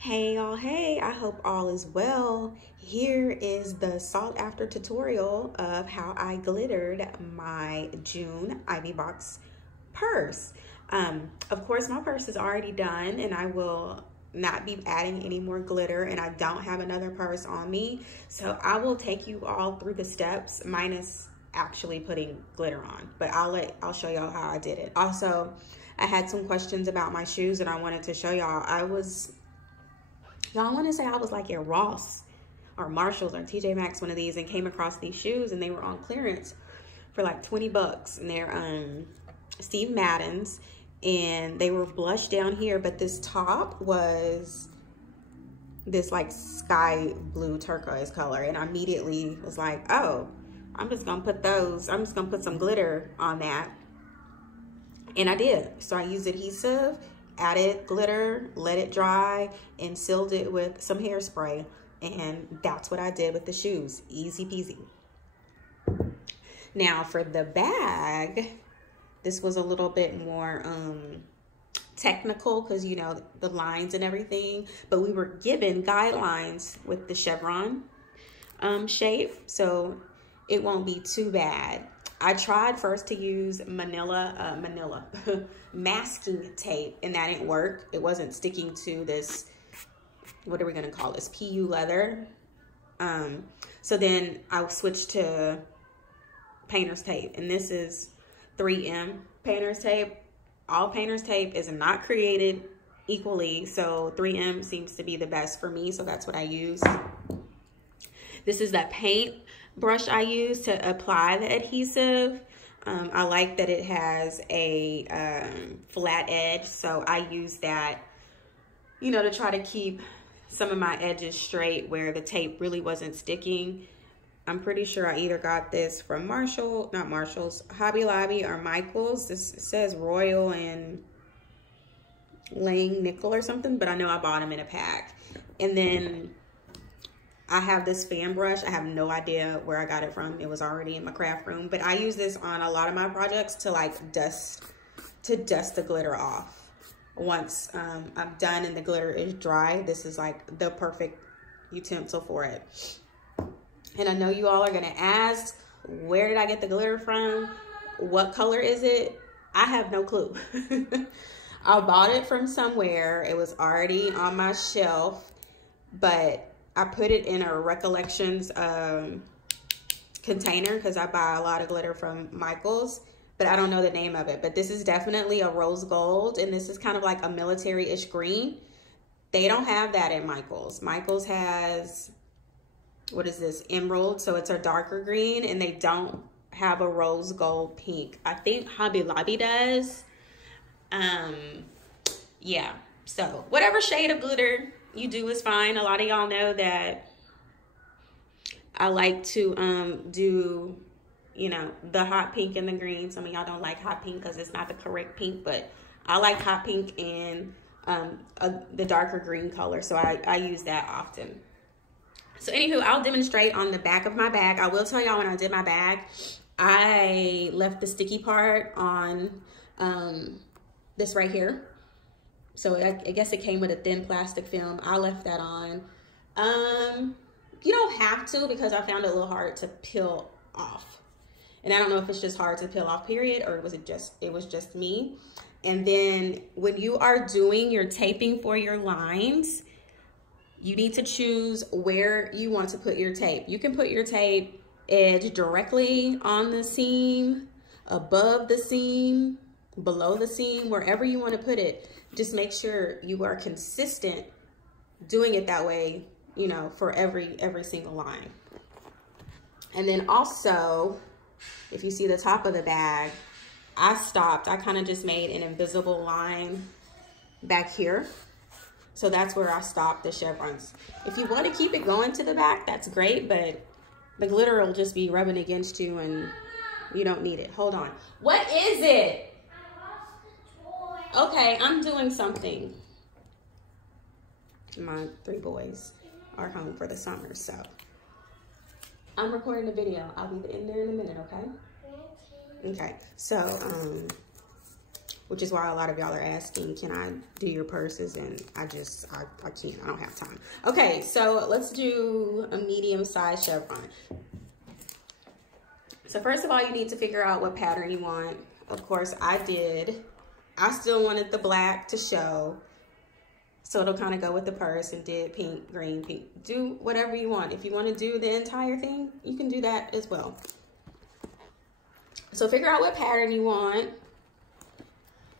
Hey y'all, hey, I hope all is well. Here is the sought after tutorial of how I glittered my June Ivy Box purse. Of course, my purse is already done and I will not be adding any more glitter, and I don't have another purse on me. So I will take you all through the steps minus actually putting glitter on, but I'll show y'all how I did it. Also, I had some questions about my shoes and I wanted to show y'all. Y'all want to say I was like at Ross or Marshalls or TJ Maxx, one of these, and came across these shoes and they were on clearance for like 20 bucks. And they're Steve Madden's, and they were blush down here, but this top was this like sky blue turquoise color. And I immediately was like, oh, I'm just gonna put some glitter on that. And I did. So I used adhesive, added glitter, let it dry, and sealed it with some hairspray. And that's what I did with the shoes. Easy peasy. Now for the bag, this was a little bit more technical because, you know, the lines and everything. But we were given guidelines with the chevron shape, so it won't be too bad. I tried first to use manila masking tape, and that didn't work. It wasn't sticking to this, what are we gonna call this, PU leather. So then I switched to painter's tape, and this is 3M painter's tape. All painter's tape is not created equally, so 3M seems to be the best for me, so that's what I use. This is that paint brush I use to apply the adhesive. I like that it has a flat edge, so I use that, you know, to try to keep some of my edges straight where the tape really wasn't sticking. I'm pretty sure I either got this from Hobby Lobby or Michael's. This says Royal and Lang Nickel or something, but I know I bought them in a pack. And then I have this fan brush. I have no idea where I got it from. It was already in my craft room, but I use this on a lot of my projects to like dust the glitter off. Once I'm done and the glitter is dry, this is like the perfect utensil for it. And I know you all are gonna ask, where did I get the glitter from? What color is it? I have no clue. I bought it from somewhere. It was already on my shelf, but I put it in a Recollections container because I buy a lot of glitter from Michael's, but I don't know the name of it. But this is definitely a rose gold, and this is kind of like a military-ish green. They don't have that at Michael's. Michael's has, what is this, emerald, so it's a darker green, and they don't have a rose gold pink. I think Hobby Lobby does. Yeah, so whatever shade of glitter you do is fine. A lot of y'all know that I like to do, you know, the hot pink and the green. Some of y'all don't like hot pink because it's not the correct pink, but I like hot pink and the darker green color, so I use that often. So anywho, I'll demonstrate on the back of my bag. I will tell y'all when I did my bag, I left the sticky part on this right here. So I guess it came with a thin plastic film. I left that on. You don't have to, because I found it a little hard to peel off. And I don't know if it's just hard to peel off, period, or it was just me. And then when you are doing your taping for your lines, you need to choose where you want to put your tape. You can put your tape edge directly on the seam, above the seam, below the seam, wherever you want to put it. Just make sure you are consistent doing it that way, you know, for every single line. And then also, if you see the top of the bag, I kind of just made an invisible line back here. So that's where I stopped the chevrons. If you want to keep it going to the back, that's great, but the glitter will just be rubbing against you and you don't need it. Hold on. What is it? Okay, I'm doing something. My 3 boys are home for the summer, so I'm recording a video. I'll be in there in a minute, okay? Okay, so which is why a lot of y'all are asking, can I do your purses? And I can't, I don't have time. Okay, so let's do a medium-sized chevron. So first of all, you need to figure out what pattern you want. Of course, I still wanted the black to show, so it'll kind of go with the purse, and did pink, green, pink. Do whatever you want. If you want to do the entire thing, you can do that as well. So figure out what pattern you want.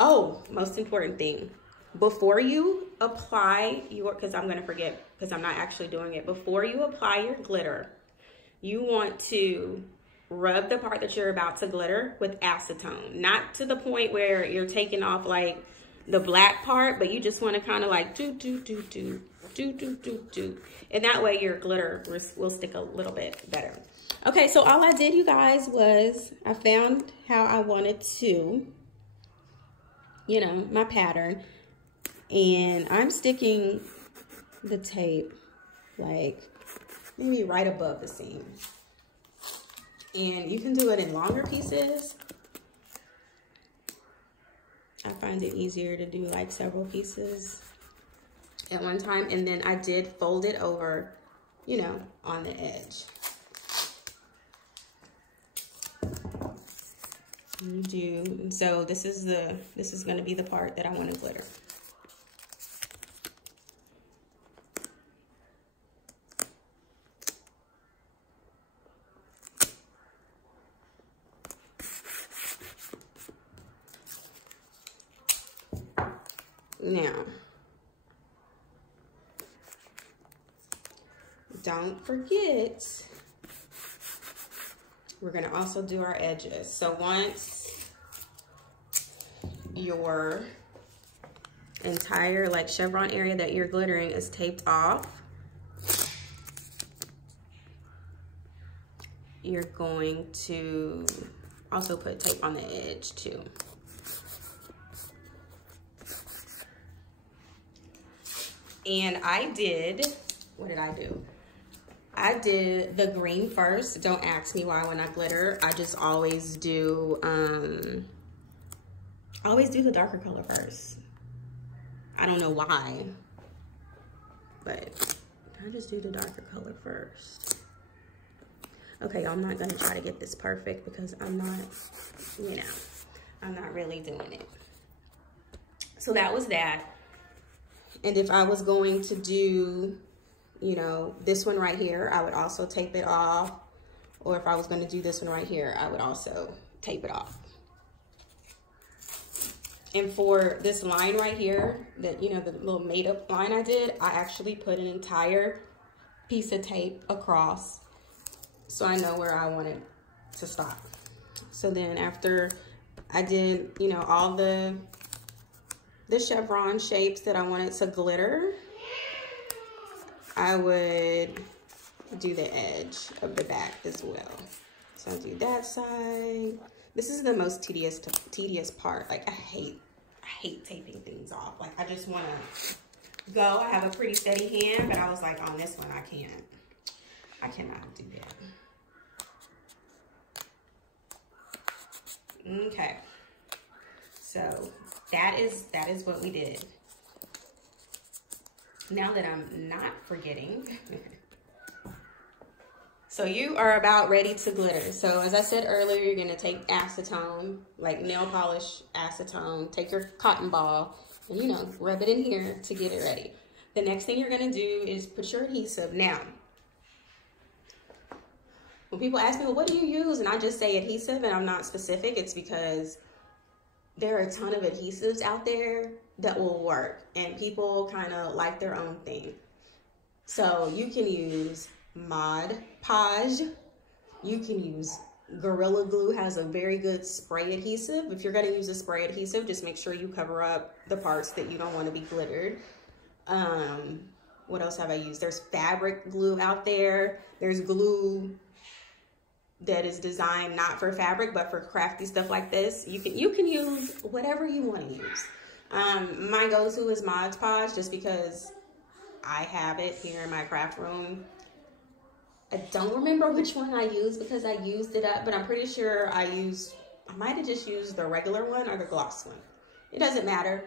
Oh, most important thing. Before you apply your, because I'm going to forget because I'm not actually doing it. Before you apply your glitter, you want to rub the part that you're about to glitter with acetone. Not to the point where you're taking off like the black part, but you just want to kind of like do. And that way your glitter will stick a little bit better. Okay, so all I did, you guys, was I found how I wanted to, you know, my pattern. And I'm sticking the tape like maybe right above the seam. And you can do it in longer pieces. I find it easier to do like several pieces at one time. And then I did fold it over, you know, on the edge. You do, so this is going to be the part that I want to glitter. Now, don't forget, we're going to also do our edges. So once your entire like chevron area that you're glittering is taped off, you're going to also put tape on the edge too. And I did, what did I do? I did the green first. Don't ask me why when I glitter. I just always do, the darker color first. I don't know why, but I just do the darker color first. Okay, I'm not gonna try to get this perfect because I'm not, you know, I'm not really doing it. So that was that. And if I was going to do, you know, this one right here, I would also tape it off. Or if I was going to do this one right here, I would also tape it off. And for this line right here, that, you know, the little made up line I did, I actually put an entire piece of tape across so I know where I want it to stop. So then after I did, you know, all the chevron shapes that I wanted to glitter, I would do the edge of the back as well. So I'll do that side. This is the most tedious part. Like I hate taping things off. Like I just want to go. I have a pretty steady hand, but I was like, on this one, I cannot do that. Okay. So that is what we did. Now that I'm not forgetting. So you are about ready to glitter. So as I said earlier, you're gonna take acetone, like nail polish acetone, take your cotton ball and, you know, rub it in here to get it ready. The next thing you're gonna do is put your adhesive. Now, when people ask me, well, what do you use? And I just say adhesive and I'm not specific, it's because there are a ton of adhesives out there that will work and people kind of like their own thing. So you can use Mod Podge. You can use Gorilla Glue, has a very good spray adhesive. If you're gonna use a spray adhesive, just make sure you cover up the parts that you don't want to be glittered. What else have I used? There's fabric glue out there. There's glue that is designed not for fabric, but for crafty stuff like this. You can use whatever you want to use. My go-to is Mod Podge, just because I have it here in my craft room. I don't remember which one I used because I used it up, but I'm pretty sure I might have just used the regular one or the gloss one. It doesn't matter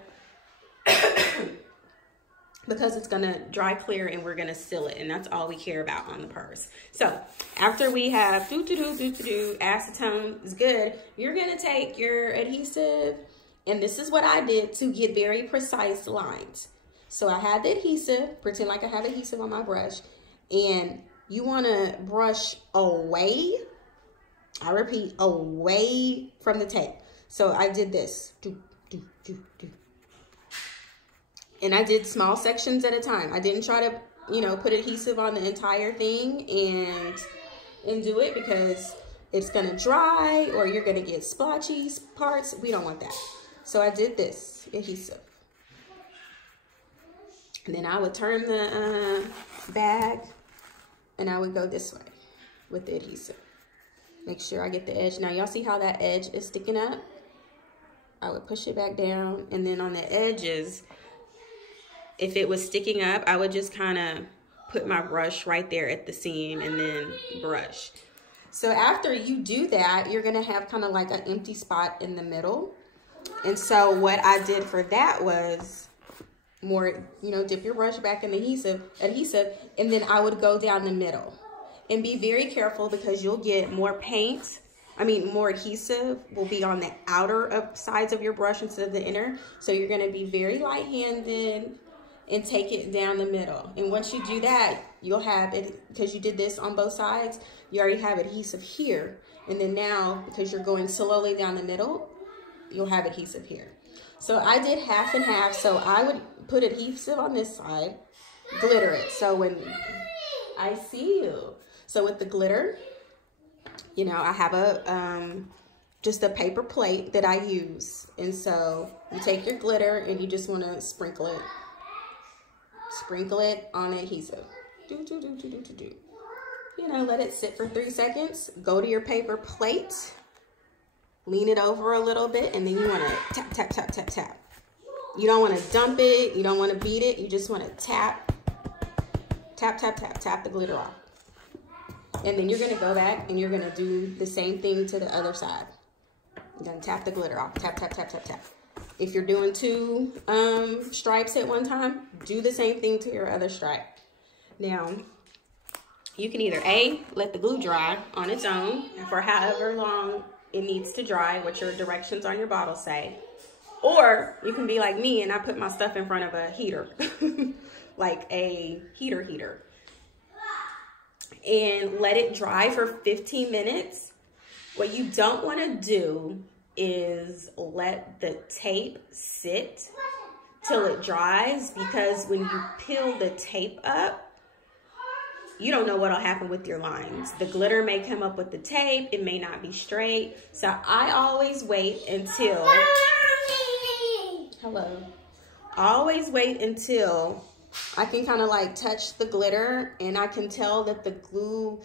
because it's gonna dry clear and we're gonna seal it, and that's all we care about on the purse. So after we have acetone is good, you're gonna take your adhesive, and this is what I did to get very precise lines. So I had the adhesive, pretend like I have adhesive on my brush, and you wanna brush away, I repeat, away from the tape. So I did this, and I did small sections at a time. I didn't try to, you know, put adhesive on the entire thing and do it, because it's gonna dry or you're gonna get splotchy parts. We don't want that. So I did this adhesive. And then I would turn the bag and I would go this way with the adhesive. Make sure I get the edge. Now y'all see how that edge is sticking up? I would push it back down, and then on the edges, if it was sticking up, I would just kind of put my brush right there at the seam and then brush. So after you do that, you're gonna have kind of like an empty spot in the middle. And so what I did for that was more, you know, dip your brush back in the adhesive, and then I would go down the middle. And be very careful, because you'll get more paint. More adhesive will be on the outer sides of your brush instead of the inner. So you're gonna be very light-handed and take it down the middle. And once you do that, you'll have it, because you did this on both sides, you already have adhesive here. And then now, because you're going slowly down the middle, you'll have adhesive here. So I did half and half. So I would put adhesive on this side, glitter it. So when I see you. So with the glitter, you know, I have just a paper plate that I use. And so you take your glitter and you just want to sprinkle it on adhesive. You know, let it sit for 3 seconds. Go to your paper plate, lean it over a little bit, and then you want to tap, tap, tap, tap, tap. You don't want to dump it. You don't want to beat it. You just want to tap, tap, tap, tap, tap the glitter off. And then you're going to go back and you're going to do the same thing to the other side. You're going to tap the glitter off. Tap, tap, tap, tap, tap. If you're doing 2 stripes at one time, do the same thing to your other stripe. Now, you can either let the glue dry on its own for however long it needs to dry, what your directions on your bottle say. Or you can be like me and I put my stuff in front of a heater, like a heater. And let it dry for 15 minutes. What you don't want to do is let the tape sit till it dries, because when you peel the tape up, you don't know what'll happen with your lines. The glitter may come up with the tape, it may not be straight. So I always wait until, I can kind of like touch the glitter and I can tell that the glue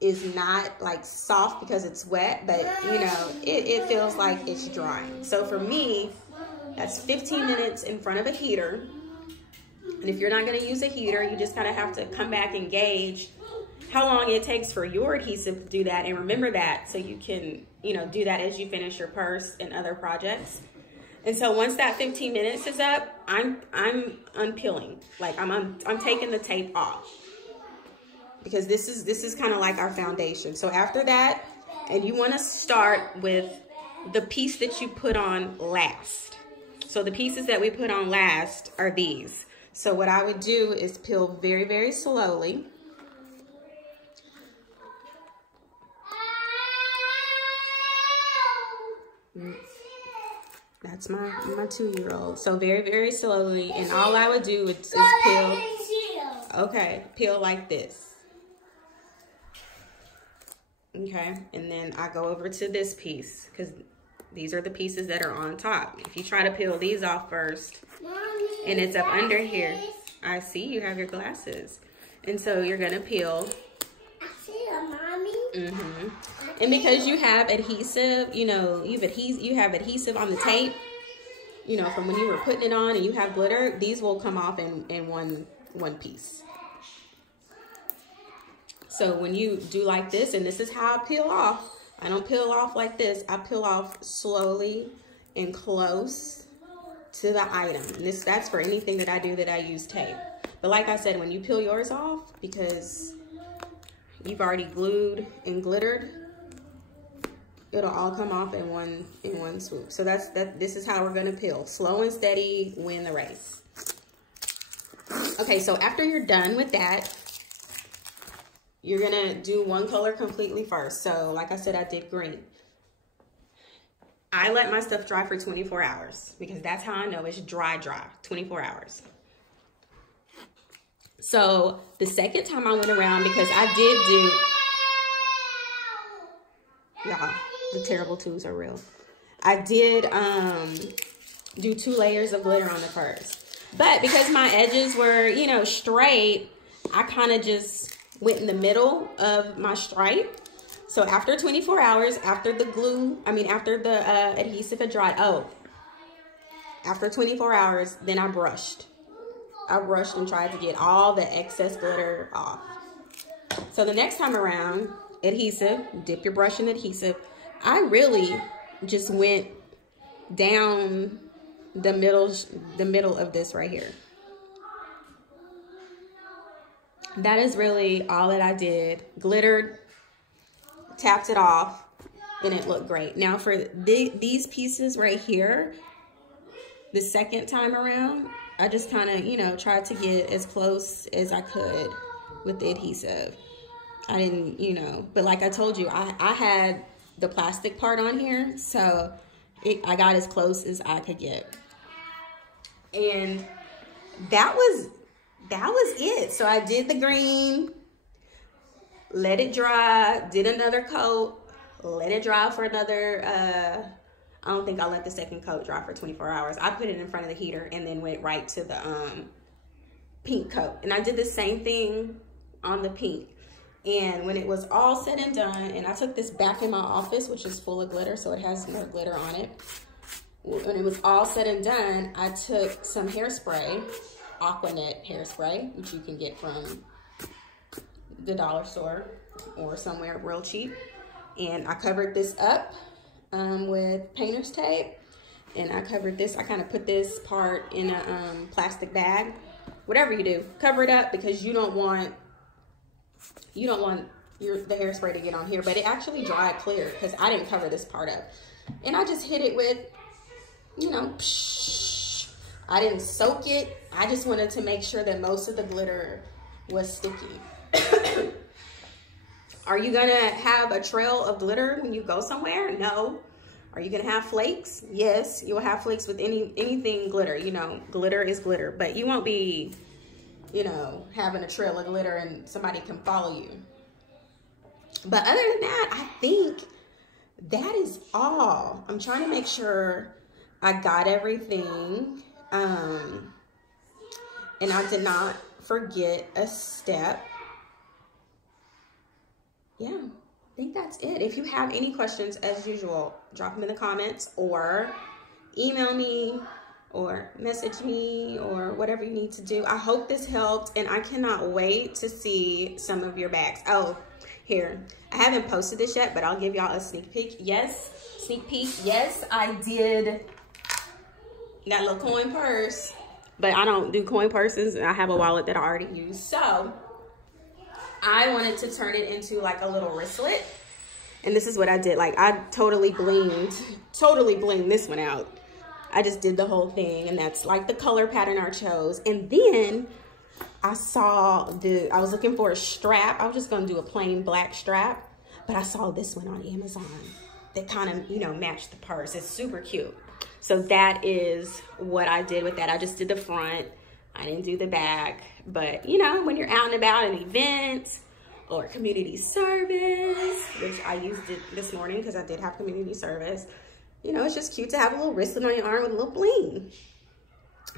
is not like soft because it's wet, but you know, it feels like it's drying. So for me, that's 15 minutes in front of a heater. And if you're not gonna use a heater, you just kind of have to come back and gauge how long it takes for your adhesive to do that, and remember that so you can, you know, do that as you finish your purse and other projects. And so once that 15 minutes is up, I'm unpeeling. Like I'm taking the tape off, because this is kind of like our foundation. So after that, and you want to start with the piece that you put on last. So the pieces that we put on last are these. So what I would do is peel very, very slowly. That's my 2-year-old. So very, very slowly. And all I would do is peel. Okay, peel like this. Okay, and then I go over to this piece, because these are the pieces that are on top. If you try to peel these off first, and it's up under here. I see you have your glasses. And so you're gonna peel. I see it, Mommy. Mm-hmm. And because you have adhesive, you know, you have adhesive on the tape, you know, from when you were putting it on, and you have glitter, these will come off in one piece. So when you do like this, and this is how I peel off. I don't peel off like this. I peel off slowly and close. to the item. And that's for anything that I do that I use tape. But like I said, when you peel yours off, because you've already glued and glittered, it'll all come off in one swoop. So this is how we're gonna peel. Slow and steady, win the race. Okay, so after you're done with that, you're gonna do one color completely first. So like I said, I did green. I let my stuff dry for 24 hours because that's how I know it's dry, 24 hours. So the second time I went around, because I did do, y'all, the terrible twos are real. I did do 2 layers of glitter on the first. But because my edges were, you know, straight, I kind of just went in the middle of my stripe. So after 24 hours, after the after the adhesive had dried, after 24 hours, then I brushed. I brushed and tried to get all the excess glitter off. So the next time around, adhesive, dip your brush in adhesive. I really just went down the middle of this right here. That is really all that I did. Glittered, tapped it off, and it looked great. Now for these pieces right here, the second time around, I just kind of, you know, tried to get as close as I could with the adhesive. I didn't, you know, but like I told you, I had the plastic part on here, so I got as close as I could get. And that was it. So I did the green, let it dry, did another coat, let it dry for another, I don't think I let the second coat dry for 24 hours. I put it in front of the heater and then went right to the pink coat. And I did the same thing on the pink. And when it was all said and done, and I took this back in my office, which is full of glitter, so it has more glitter on it. When it was all said and done, I took some hairspray, Aquanet hairspray, which you can get from the dollar store or somewhere real cheap. And I covered this up with painter's tape. And I covered this, I kind of put this part in a plastic bag. Whatever you do, cover it up because you don't want the hairspray to get on here. But it actually dried clear because I didn't cover this part up. And I just hit it with, you know, psh. I didn't soak it. I just wanted to make sure that most of the glitter was sticky. Are you gonna have a trail of glitter when you go somewhere? No. Are you gonna have flakes? Yes, you will have flakes with anything glitter. You know, glitter is glitter, but you won't be, you know, having a trail of glitter and somebody can follow you. But other than that, I think that is all. I'm trying to make sure I got everything. And I did not forget a step. Yeah, I think that's it. If you have any questions, as usual, drop them in the comments or email me or message me or whatever you need to do. I hope this helped, and I cannot wait to see some of your bags. Oh, here, I haven't posted this yet, but I'll give y'all a sneak peek. Yes, I did got a little coin purse, but I don't do coin purses. I have a wallet that I already use. So I wanted to turn it into like a little wristlet. And this is what I did. Like I totally blinged this one out. I just did the whole thing, and that's like the color pattern I chose. And then I was looking for a strap. I was just gonna do a plain black strap, but I saw this one on Amazon that kind of, you know, matched the purse. It's super cute. So that is what I did with that. I just did the front. I didn't do the back. But, you know, when you're out and about at an event or community service, which I used it this morning because I did have community service, you know, it's just cute to have a little wristlet on your arm with a little bling.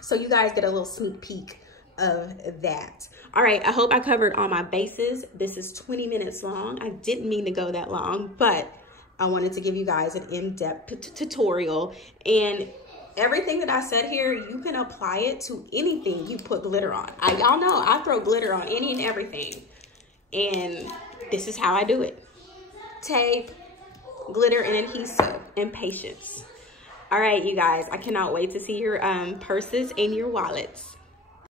So you guys get a little sneak peek of that. All right, I hope I covered all my bases. This is 20 minutes long. I didn't mean to go that long, but I wanted to give you guys an in-depth tutorial. And everything that I said here, you can apply it to anything you put glitter on. Y'all know I throw glitter on any and everything. And this is how I do it. Tape, glitter, and adhesive, and patience. All right, you guys, I cannot wait to see your purses and your wallets.